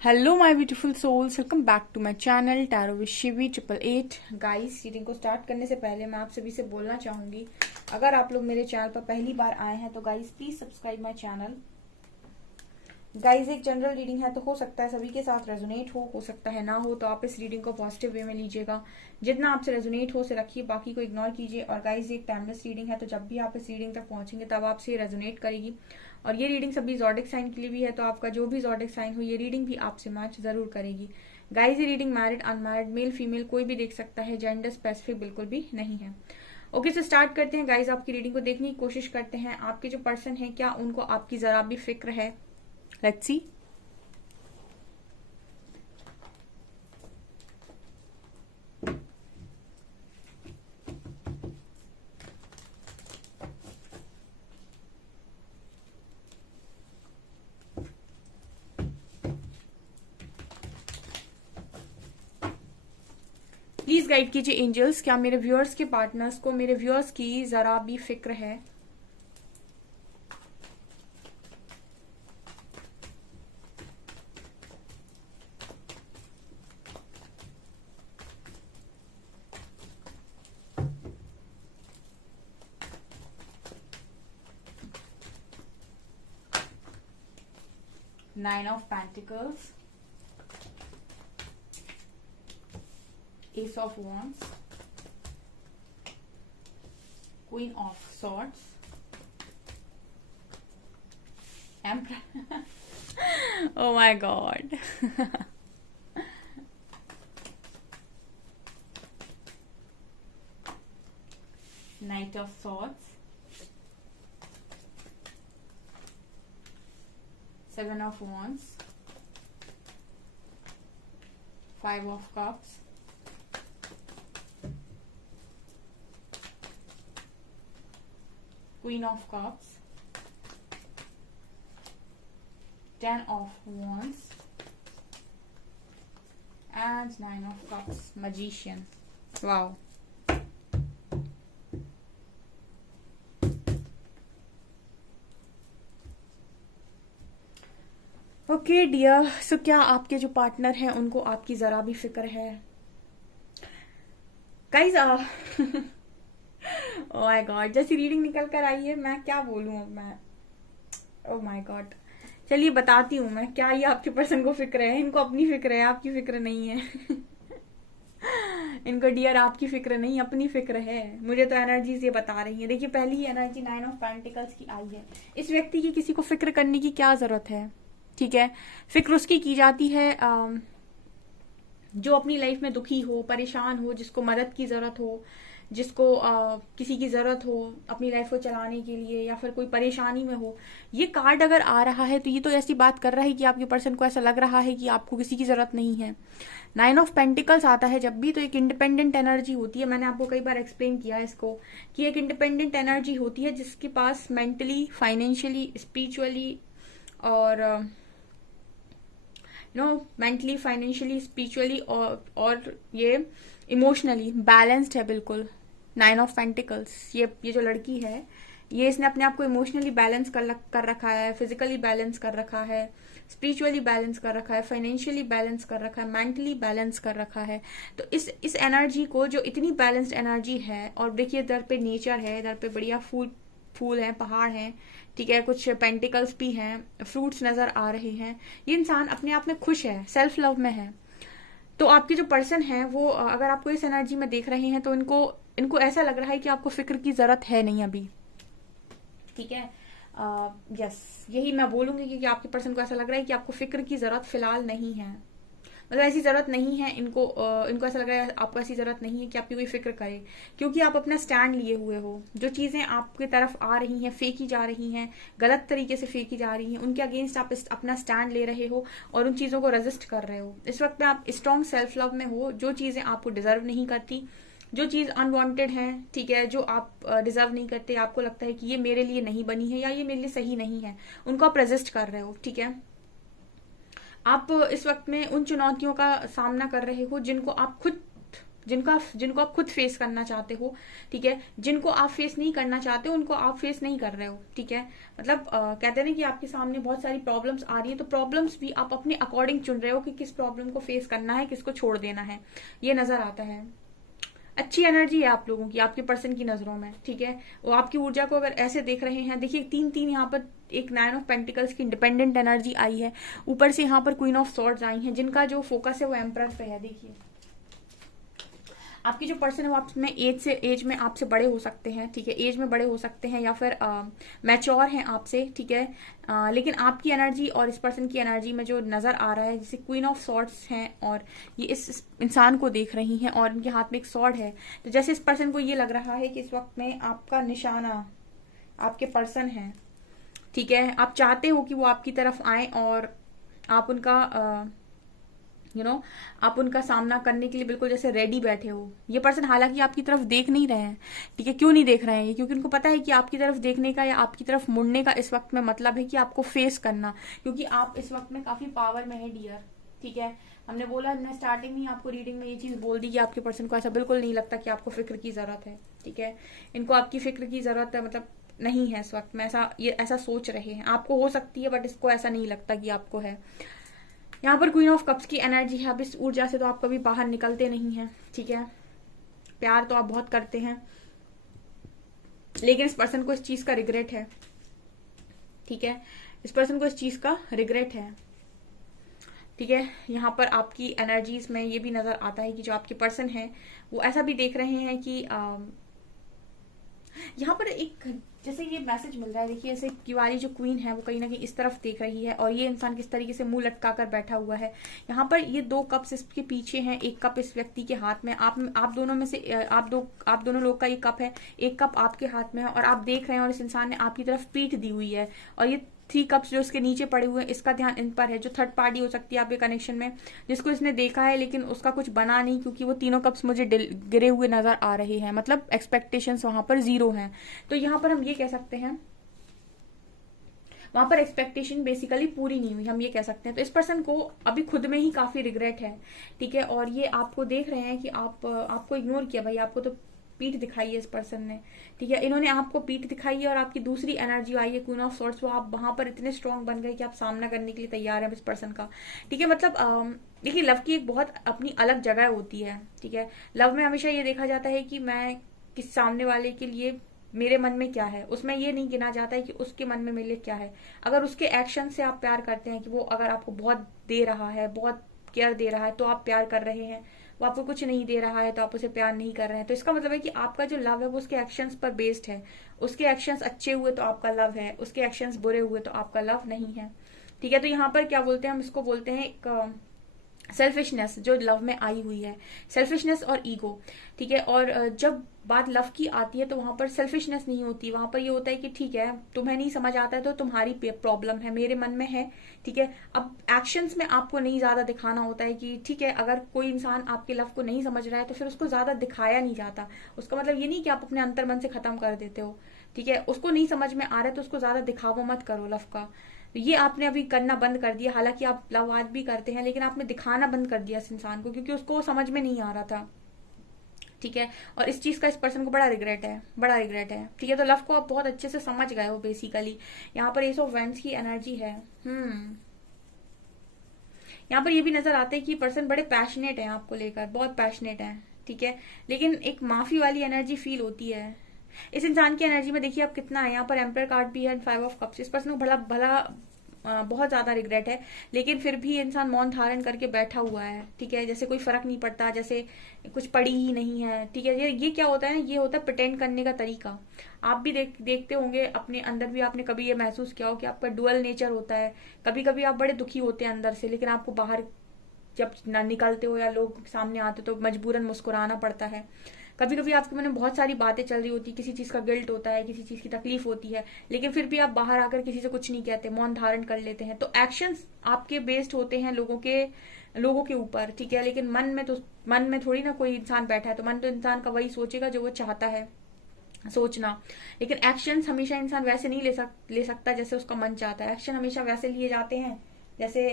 Hello my beautiful souls, welcome back to my channel tarot with Shivi 888। Guys, reading को start करने से पहले मैं आप सभी से बोलना चाहूंगी, अगर आप लोग मेरे चैनल पर पहली बार आए हैं तो guys please subscribe my channel. Guys, एक जनरल रीडिंग है तो हो सकता है सभी के साथ रेजोनेट हो सकता है ना हो, तो आप इस रीडिंग को पॉजिटिव वे में लीजिएगा। जितना आपसे रेजोनेट हो से रखिए, बाकी को इग्नोर कीजिए। और गाइस, एक टाइमलेस रीडिंग है तो जब भी आप इस रीडिंग तक पहुंचेंगे तब आपसे रेजोनेट करेगी। और ये रीडिंग सभी ज़ोडिक साइन के लिए भी है, तो आपका जो भी ज़ोडिक साइन हो ये रीडिंग भी आपसे मैच जरूर करेगी। गाइस, ये reading married unmarried male female कोई भी देख सकता है, जेंडर स्पेसिफिक बिल्कुल भी नहीं है। ओके, तो स्टार्ट करते हैं। गाइस, आपकी रीडिंग को देखने की कोशिश करते हैं। आपके जो पर्सन है, क्या उनको आपकी जरा भी फिक्र है? Let's see. प्लीज गाइड कीजिए एंजल्स, क्या मेरे व्यूअर्स के पार्टनर्स को मेरे व्यूअर्स की जरा भी फिक्र है? Nine of pentacles, S of wands, queen of swords, emperor. Oh my god. Knight of swords, seven of wands, five of cups, queen of cups, 10 of wands and 9 of cups, magician. Wow. Okay dear, so क्या आपके जो partner हैं उनको आपकी जरा भी फिक्र है? गाइस, ओह माय गॉड, जैसी रीडिंग निकल कर आई है, मैं क्या बोलूं अब मैं। ओह माय गॉड, चलिए बताती हूँ मैं। क्या ये आपके पर्सन को फिक्र है? इनको अपनी फिक्र है, आपकी फिक्र नहीं है। इनको डियर आपकी फिक्र नहीं, अपनी फिक्र है। मुझे तो एनर्जीज ये बता रही है। देखिए, पहली एनर्जी नाइन ऑफ पेंटिकल्स की आई है। इस व्यक्ति की किसी को फिक्र करने की क्या जरूरत है? ठीक है, फिक्र उसकी की जाती है जो अपनी लाइफ में दुखी हो, परेशान हो, जिसको मदद की जरूरत हो, जिसको किसी की जरूरत हो अपनी लाइफ को चलाने के लिए, या फिर कोई परेशानी में हो। ये कार्ड अगर आ रहा है तो ये तो ऐसी बात कर रहा है कि आपके पर्सन को ऐसा लग रहा है कि आपको किसी की जरूरत नहीं है। नाइन ऑफ पेंटिकल्स आता है जब भी, तो एक इंडिपेंडेंट एनर्जी होती है। मैंने आपको कई बार एक्सप्लेन किया इसको कि एक इंडिपेंडेंट एनर्जी होती है जिसके पास मेंटली, फाइनेंशियली, स्पिरिचुअली और मेंटली, फाइनेंशियली, स्पिरिचुअली और ये इमोशनली बैलेंस्ड है बिल्कुल। नाइन ऑफ पेंटिकल्स, ये जो लड़की है, ये इसने अपने आप को इमोशनली बैलेंस कर रखा है, फिजिकली बैलेंस कर रखा है, स्पिरिचुअली बैलेंस कर रखा है, फाइनेंशियली बैलेंस कर रखा है, मेंटली बैलेंस कर रखा है। तो इस एनर्जी को, जो इतनी बैलेंस्ड एनर्जी है, और देखिए इधर पे नेचर है, इधर पे बढ़िया फूल फूल हैं, पहाड़ हैं, ठीक है, कुछ पेंटिकल्स भी हैं, फ्रूट्स नजर आ रहे हैं। ये इंसान अपने आप में खुश है, सेल्फ लव में है। तो आपके जो पर्सन है वो अगर आपको इस एनर्जी में देख रहे हैं तो इनको इनको ऐसा लग रहा है कि आपको फिक्र की जरूरत है नहीं अभी। ठीक है, यस, यही मैं बोलूंगी कि आपके पर्सन को ऐसा लग रहा है कि आपको फिक्र की जरूरत फिलहाल नहीं है। मतलब ऐसी जरूरत नहीं है इनको। इनको ऐसा लग रहा है आपको ऐसी जरूरत नहीं है कि आपकी कोई फिक्र करे, क्योंकि आप अपना स्टैंड लिए हुए हो। जो चीजें आपकी तरफ आ रही हैं, फेंकी जा रही हैं, गलत तरीके से फेंकी जा रही हैं, उनके अगेंस्ट आप अपना स्टैंड ले रहे हो और उन चीजों को रेजिस्ट कर रहे हो। इस वक्त में आप स्ट्रॉन्ग सेल्फ लव में हो। जो चीजें आपको डिजर्व नहीं करती, जो चीज अनवांटेड है, ठीक है, जो आप डिजर्व नहीं करते, आपको लगता है कि ये मेरे लिए नहीं बनी है या ये मेरे लिए सही नहीं है, उनको आप रेजिस्ट कर रहे हो। ठीक है, आप इस वक्त में उन चुनौतियों का सामना कर रहे हो जिनको आप खुद जिनको आप खुद फेस करना चाहते हो, ठीक है। जिनको आप फेस नहीं करना चाहते हो उनको आप फेस नहीं कर रहे हो, ठीक है। मतलब कहते हैं ना कि आपके सामने बहुत सारी प्रॉब्लम्स आ रही है, तो प्रॉब्लम्स भी आप अपने अकॉर्डिंग चुन रहे हो कि किस प्रॉब्लम को फेस करना है, किसको छोड़ देना है, ये नजर आता है। अच्छी एनर्जी है आप लोगों की, आपके पर्सन की नजरों में, ठीक है। वो आपकी ऊर्जा को अगर ऐसे देख रहे हैं, देखिए 3-3 यहाँ पर एक 9 ऑफ पेंटिकल्स की इंडिपेंडेंट एनर्जी आई है, ऊपर से यहाँ पर क्वीन ऑफ सॉर्ड्स आई हैं, जिनका जो फोकस है वो एम्परर पे है। देखिए आपकी जो पर्सन है वो आप में एज में आपसे बड़े हो सकते हैं, ठीक है, एज में बड़े हो सकते हैं या फिर मैच्योर हैं आपसे, ठीक है। लेकिन आपकी एनर्जी और इस पर्सन की एनर्जी में जो नजर आ रहा है, जैसे क्वीन ऑफ सॉर्ड्स हैं और ये इस इंसान को देख रही हैं और इनके हाथ में एक सॉर्ड है, तो जैसे इस पर्सन को ये लग रहा है कि इस वक्त में आपका निशाना आपके पर्सन है, ठीक है। आप चाहते हो कि वो आपकी तरफ आए और आप उनका आप उनका सामना करने के लिए बिल्कुल जैसे रेडी बैठे हो। ये पर्सन हालांकि आपकी तरफ देख नहीं रहे हैं, ठीक है। क्यों नहीं देख रहे हैं ये? क्योंकि उनको पता है कि आपकी तरफ देखने का या आपकी तरफ मुड़ने का इस वक्त में मतलब है कि आपको फेस करना, क्योंकि आप इस वक्त में काफी पावर में है डियर, ठीक है। हमने बोला, हमने स्टार्टिंग में आपको रीडिंग में ये चीज बोल दी कि आपके पर्सन को ऐसा बिल्कुल नहीं लगता कि आपको फिक्र की जरूरत है, ठीक है। इनको आपकी फिक्र की जरूरत है मतलब नहीं है इस वक्त में, ऐसा सोच रहे हैं। आपको हो सकती है बट इसको ऐसा नहीं लगता कि आपको है। यहाँ पर क्वीन ऑफ कप्स की एनर्जी है। अब इस ऊर्जा से तो आप कभी बाहर निकलते नहीं हैं, ठीक है। प्यार तो आप बहुत करते हैं, लेकिन इस पर्सन को इस चीज का रिग्रेट है, ठीक है। इस पर्सन को इस चीज का रिग्रेट है, ठीक है। यहाँ पर आपकी एनर्जीज में ये भी नजर आता है कि जो आपके पर्सन है वो ऐसा भी देख रहे हैं कि यहाँ पर एक जैसे ये मैसेज मिल रहा है, देखिए जैसे की वाली जो क्वीन है वो कहीं ना कहीं इस तरफ देख रही है और ये इंसान किस तरीके से मुंह लटका कर बैठा हुआ है। यहाँ पर ये 2 कप्स इसके पीछे हैं, एक कप इस व्यक्ति के हाथ में, आप दोनों में से आप दोनों लोग का एक कप है, एक कप आपके हाथ में है और आप देख रहे हैं और इस इंसान ने आपकी तरफ पीठ दी हुई है और ये 3 कप्स जो इसके नीचे पड़े हुए हैं, इसका ध्यान इन पर है। जो थर्ड पार्टी हो सकती है आपके कनेक्शन में, जिसको इसने देखा है लेकिन उसका कुछ बना नहीं, क्योंकि वो तीनों कप्स मुझे गिरे हुए नजर आ रहे हैं, मतलब एक्सपेक्टेशंस वहां पर 0 हैं। तो यहाँ पर हम ये कह सकते हैं वहां पर एक्सपेक्टेशन बेसिकली पूरी नहीं हुई, हम ये कह सकते हैं। तो इस पर्सन को अभी खुद में ही काफी रिग्रेट है, ठीक है। और ये आपको देख रहे हैं कि आपको इग्नोर किया भाई, आपको तो पीठ दिखाई है इस पर्सन ने, ठीक है। इन्होंने आपको पीठ दिखाई है और आपकी दूसरी एनर्जी आई है क्वीन ऑफ सॉर्ड्स, वो आप वहां पर इतने स्ट्रांग बन गए कि आप सामना करने के लिए तैयार हैं इस पर्सन का, ठीक है। मतलब देखिए लव की एक बहुत अपनी अलग जगह होती है, ठीक है। लव में हमेशा ये देखा जाता है कि मैं किस सामने वाले के लिए मेरे मन में क्या है, उसमें ये नहीं गिना जाता है कि उसके मन में मेरे लिए क्या है। अगर उसके एक्शन से आप प्यार करते हैं कि वो अगर आपको बहुत दे रहा है, बहुत केयर दे रहा है, तो आप प्यार कर रहे हैं। वो आपको कुछ नहीं दे रहा है तो आप उसे प्यार नहीं कर रहे हैं। तो इसका मतलब है कि आपका जो लव है वो उसके एक्शंस पर बेस्ड है। उसके एक्शंस अच्छे हुए तो आपका लव है, उसके एक्शंस बुरे हुए तो आपका लव नहीं है, ठीक है। तो यहाँ पर क्या बोलते हैं, हम इसको बोलते हैं एक सेल्फिशनेस जो लव में आई हुई है, सेल्फिशनेस और ईगो, ठीक है। और जब बात लव की आती है तो वहां पर सेल्फिशनेस नहीं होती, वहां पर ये होता है कि ठीक है तुम्हें नहीं समझ आता है तो तुम्हारी प्रॉब्लम है, मेरे मन में है, ठीक है। अब एक्शंस में आपको नहीं ज्यादा दिखाना होता है कि ठीक है, अगर कोई इंसान आपके लव को नहीं समझ रहा है तो फिर उसको ज्यादा दिखाया नहीं जाता। उसका मतलब ये नहीं कि आप अपने अंतर मन से खत्म कर देते हो, ठीक है। उसको नहीं समझ में आ रहा है तो उसको ज्यादा दिखावा मत करो लव का। ये आपने अभी करना बंद कर दिया, हालांकि आप लव आज भी करते हैं लेकिन आपने दिखाना बंद कर दिया इस इंसान को, क्योंकि उसको समझ में नहीं आ रहा था, ठीक है। और इस चीज का इस पर्सन को बड़ा रिग्रेट है, ठीक है। तो लव को आप बहुत अच्छे से समझ गए हो बेसिकली। यहाँ पर एस ऑफ वैंड्स की एनर्जी है। यहाँ पर ये भी नजर आता है कि पर्सन बड़े पैशनेट है आपको लेकर, बहुत पैशनेट है, ठीक है। लेकिन एक माफी वाली एनर्जी फील होती है इस इंसान की एनर्जी में। देखिए आप कितना है, यहाँ पर एम्पर कार्ड भी है, 5 ऑफ कप्स। इस पर्सन को भला बहुत ज्यादा रिग्रेट है, लेकिन फिर भी इंसान मौन धारण करके बैठा हुआ है, ठीक है। जैसे कोई फर्क नहीं पड़ता, जैसे कुछ पड़ी ही नहीं है, ठीक है। ये क्या होता है ना, ये होता है प्रिटेंड करने का तरीका। आप भी देखते होंगे अपने अंदर भी, आपने कभी ये महसूस किया हो कि आपका डुअल नेचर होता है। कभी कभी आप बड़े दुखी होते हैं अंदर से, लेकिन आपको बाहर जब निकलते हो या लोग सामने आते तो मजबूरन मुस्कुराना पड़ता है। कभी कभी आपके मन में बहुत सारी बातें चल रही होती है, किसी चीज का गिल्ट होता है, किसी चीज की तकलीफ होती है, लेकिन फिर भी आप बाहर आकर किसी से कुछ नहीं कहते, मौन धारण कर लेते हैं। तो एक्शंस आपके बेस्ड होते हैं लोगों के ऊपर, ठीक है। लेकिन मन में थोड़ी ना कोई इंसान बैठा है, तो मन तो इंसान का वही सोचेगा जो वो चाहता है सोचना। लेकिन एक्शंस हमेशा इंसान वैसे नहीं ले सकता जैसे उसका मन चाहता है। एक्शन हमेशा वैसे लिए जाते हैं जैसे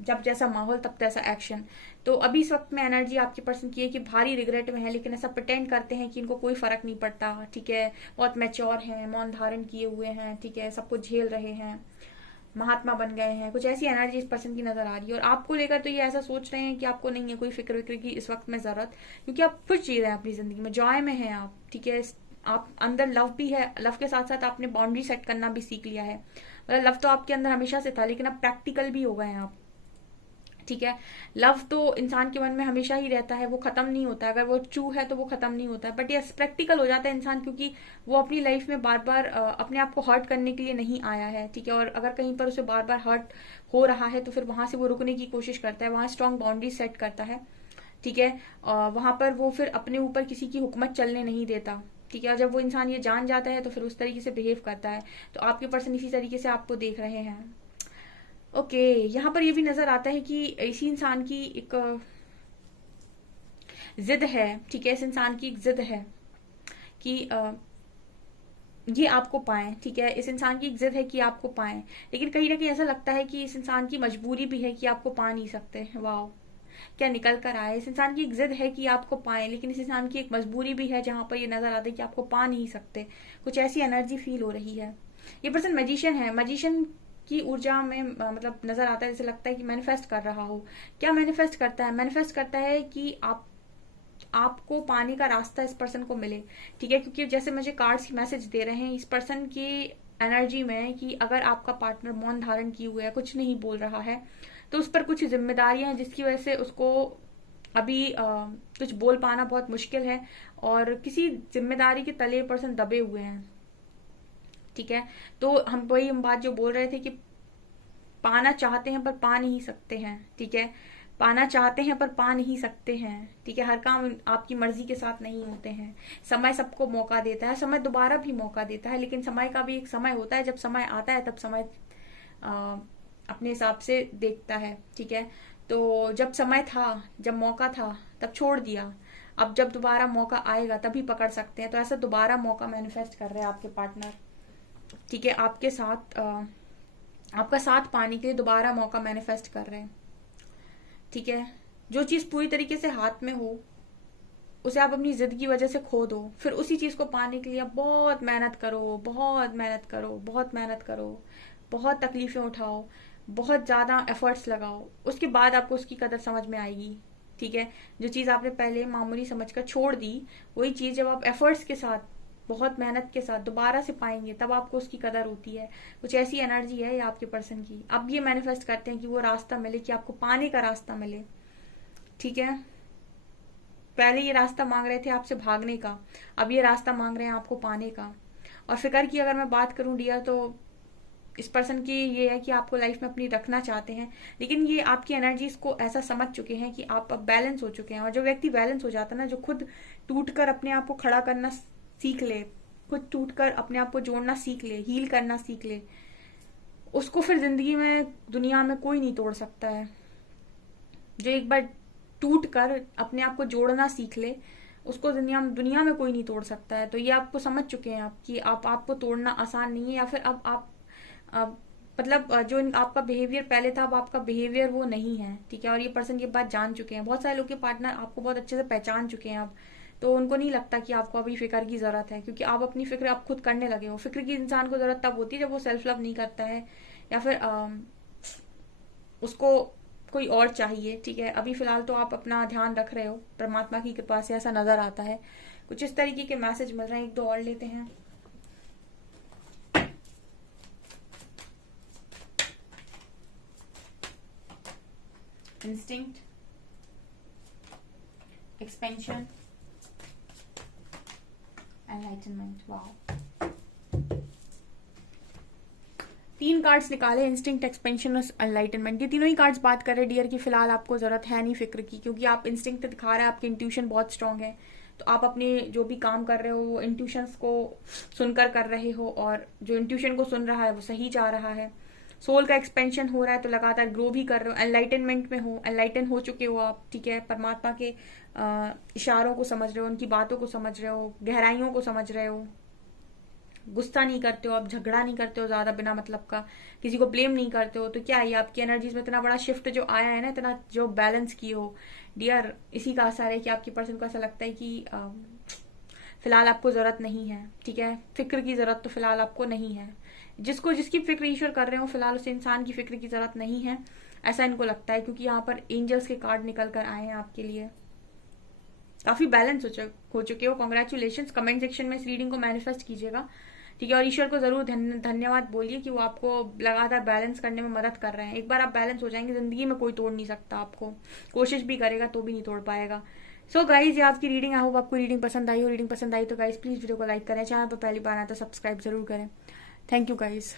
जब जैसा माहौल तब तैसा एक्शन। तो अभी इस वक्त में एनर्जी आपके पर्सन की है कि भारी रिग्रेट में है, लेकिन ऐसा प्रिटेंड करते हैं कि इनको कोई फर्क नहीं पड़ता, ठीक है, बहुत मैच्योर हैं, मौन धारण किए हुए हैं, ठीक है, सब कुछ झेल रहे हैं, महात्मा बन गए हैं, कुछ ऐसी एनर्जी इस पर्सन की नजर आ रही है। और आपको लेकर तो ये ऐसा सोच रहे हैं कि आपको नहीं है कोई फिक्र विक्र की इस वक्त में जरूरत, क्योंकि आप खुश जी रहे हैं अपनी जिंदगी में, जॉय में हैं आप, ठीक है। आप अंदर लव भी है, लव के साथ साथ आपने बाउंड्री सेट करना भी सीख लिया है। मतलब लव तो आपके अंदर हमेशा से था, लेकिन अब प्रैक्टिकल भी हो गए हैं आप, ठीक है। लव तो इंसान के मन में हमेशा ही रहता है, वो खत्म नहीं होता है, अगर वो ट्रू है तो वो खत्म नहीं होता है, बट यस प्रैक्टिकल हो जाता है इंसान, क्योंकि वो अपनी लाइफ में बार बार अपने आप को हर्ट करने के लिए नहीं आया है, ठीक है। और अगर कहीं पर उसे बार बार हर्ट हो रहा है तो फिर वहां से वो रुकने की कोशिश करता है, वहां स्ट्रॉन्ग बाउंड्री सेट करता है, ठीक है। वहां पर वो फिर अपने ऊपर किसी की हुकूमत चलने नहीं देता, ठीक है। और जब वो इंसान ये जान जाता है तो फिर उस तरीके से बिहेव करता है। तो आपके पर्सन इसी तरीके से आपको देख रहे हैं। ओके, यहाँ पर ये भी नजर आता है कि इसी इंसान की एक जिद है, ठीक है, इस इंसान की एक जिद है कि ये आपको पाए, ठीक है, इस इंसान की एक जिद है कि आपको पाए, लेकिन कहीं ना कहीं ऐसा लगता है कि इस इंसान की मजबूरी भी है कि आपको पा नहीं सकते। वाह, क्या निकल कर आए। इस इंसान की एक जिद है कि आपको पाए, लेकिन इस इंसान की एक मजबूरी भी है जहां पर ये नजर आता है कि आपको पा नहीं सकते। कुछ ऐसी एनर्जी फील हो रही है। ये पर्सन मैजिशियन है, मैजिशियन की ऊर्जा में मतलब नजर आता है, जैसे लगता है कि मैनिफेस्ट कर रहा हो। क्या मैनिफेस्ट करता है? मैनिफेस्ट करता है कि आपको पाने का रास्ता इस पर्सन को मिले, ठीक है, क्योंकि जैसे मुझे कार्ड्स की मैसेज दे रहे हैं इस पर्सन की एनर्जी में कि अगर आपका पार्टनर मौन धारण किए हुए है, कुछ नहीं बोल रहा है, तो उस पर कुछ जिम्मेदारियां हैं जिसकी वजह से उसको अभी कुछ बोल पाना बहुत मुश्किल है, और किसी जिम्मेदारी के तले पर्सन दबे हुए हैं, ठीक है। तो हम बात जो बोल रहे थे कि पाना चाहते हैं पर पा नहीं सकते हैं, ठीक है, पाना चाहते हैं पर पा नहीं सकते हैं, ठीक है। हर काम आपकी मर्जी के साथ नहीं होते हैं। समय सबको मौका देता है, समय दोबारा भी मौका देता है, लेकिन समय का भी एक समय होता है, जब समय आता है तब समय अपने हिसाब से देखता है, ठीक है। तो जब समय था, जब मौका था, तब छोड़ दिया, अब जब दोबारा मौका आएगा तभी पकड़ सकते हैं। तो ऐसा दोबारा मौका मैनिफेस्ट कर रहे हैं आपके पार्टनर, ठीक है, आपके साथ आपका साथ पाने के लिए दोबारा मौका मैनिफेस्ट कर रहे हैं, ठीक है। जो चीज पूरी तरीके से हाथ में हो उसे आप अपनी जिद की वजह से खो दो, फिर उसी चीज को पाने के लिए आप बहुत मेहनत करो, बहुत मेहनत करो, बहुत मेहनत करो, बहुत तकलीफें उठाओ, बहुत ज्यादा एफर्ट्स लगाओ, उसके बाद आपको उसकी कदर समझ में आएगी, ठीक है। जो चीज आपने पहले मामूली समझकर छोड़ दी, वही चीज जब आप एफर्ट्स के साथ, बहुत मेहनत के साथ दोबारा से पाएंगे, तब आपको उसकी कदर होती है। कुछ ऐसी एनर्जी है ये आपके पर्सन की। अब ये मैनिफेस्ट करते हैं कि वो रास्ता मिले, कि आपको पाने का रास्ता मिले, ठीक है। पहले ये रास्ता मांग रहे थे आपसे भागने का, अब ये रास्ता मांग रहे हैं आपको पाने का। और फिक्र की अगर मैं बात करूं डियर, तो इस पर्सन की ये है कि आपको लाइफ में अपनी रखना चाहते हैं, लेकिन ये आपकी एनर्जीज को ऐसा समझ चुके हैं कि आप अब बैलेंस हो चुके हैं। और जो व्यक्ति बैलेंस हो जाता है ना, जो खुद टूट कर अपने आप को खड़ा करना सीख ले, खुद टूट कर अपने आप को जोड़ना सीख ले, हील करना सीख ले, उसको फिर जिंदगी में, दुनिया में कोई नहीं तोड़ सकता है। जो एक बार टूट कर अपने आप को जोड़ना सीख ले, उसको दुनिया में कोई नहीं तोड़ सकता है। तो ये आपको समझ चुके हैं आप कि आपको तोड़ना आसान नहीं है, या फिर अब मतलब जो आपका बिहेवियर पहले था, अब आपका बिहेवियर वो नहीं है, ठीक है। और ये पर्सन ये बात जान चुके हैं। बहुत सारे लोग के पार्टनर आपको बहुत अच्छे से पहचान चुके हैं अब, तो उनको नहीं लगता कि आपको अभी फिक्र की जरूरत है, क्योंकि आप अपनी फिक्र आप खुद करने लगे हो। फिक्र की इंसान को जरूरत तब होती है जब वो सेल्फ लव नहीं करता है, या फिर उसको कोई और चाहिए, ठीक है। अभी फिलहाल तो आप अपना ध्यान रख रहे हो, परमात्मा की कृपा से ऐसा नजर आता है। कुछ इस तरीके के मैसेज मिल रहे हैं। एक दो और लेते हैं। Instinct, expansion, enlightenment. Wow, 3 cards निकाले, इंस्टिंक्ट, एक्सपेंशन और एनलाइटनमेंट। ये तीनों ही कार्ड्स बात कर रहे डियर कि फिलहाल आपको जरूरत है नहीं फिक्र की, क्योंकि आप इंस्टिंक्ट दिखा रहे हैं, आपकी इंट्यूशन बहुत स्ट्रांग है। तो आप अपने जो भी काम कर रहे हो वो इंट्यूशंस को सुनकर कर रहे हो, और जो इंट्यूशन को सुन रहा है वो सही जा रहा है। सोल का एक्सपेंशन हो रहा है, तो लगातार ग्रो भी कर रहे हो। एनलाइटनमेंट में हो, एनलाइटन हो चुके हो आप, ठीक है। परमात्मा के इशारों को समझ रहे हो, उनकी बातों को समझ रहे हो, गहराइयों को समझ रहे हो, गुस्सा नहीं करते हो, आप झगड़ा नहीं करते हो ज्यादा बिना मतलब का, किसी को ब्लेम नहीं करते हो, तो क्या है आपकी एनर्जीज में इतना बड़ा शिफ्ट जो आया है ना, इतना जो बैलेंस की हो डियर, इसी का असर है कि आपकी पर्सन को ऐसा लगता है कि फिलहाल आपको जरूरत नहीं है, ठीक है, फिक्र की जरूरत तो फिलहाल आपको नहीं है। जिसको जिसकी फिक्र ईश्वर कर रहे हो फिलहाल उस इंसान की फिक्र की जरूरत नहीं है, ऐसा इनको लगता है, क्योंकि यहाँ पर एंजल्स के कार्ड निकल कर आए हैं आपके लिए। काफी बैलेंस हो चुके हो। कॉन्ग्रेचुलेशन। कमेंट सेक्शन में इस रीडिंग को मैनिफेस्ट कीजिएगा, ठीक है, और ईश्वर को जरूर धन्यवाद बोलिए कि वो आपको लगातार बैलेंस करने में मदद कर रहे हैं। एक बार आप बैलेंस हो जाएंगे, जिंदगी में कोई तोड़ नहीं सकता आपको, कोशिश भी करेगा तो भी नहीं तोड़ पाएगा। सो गाइज, ये आपकी रीडिंग, आई होप आपको रीडिंग पसंद आई हो। रीडिंग पसंद आई तो गाइज प्लीज वीडियो को लाइक करें, चैनल पर पहली बार आए तो सब्सक्राइब जरूर करें। Thank you guys.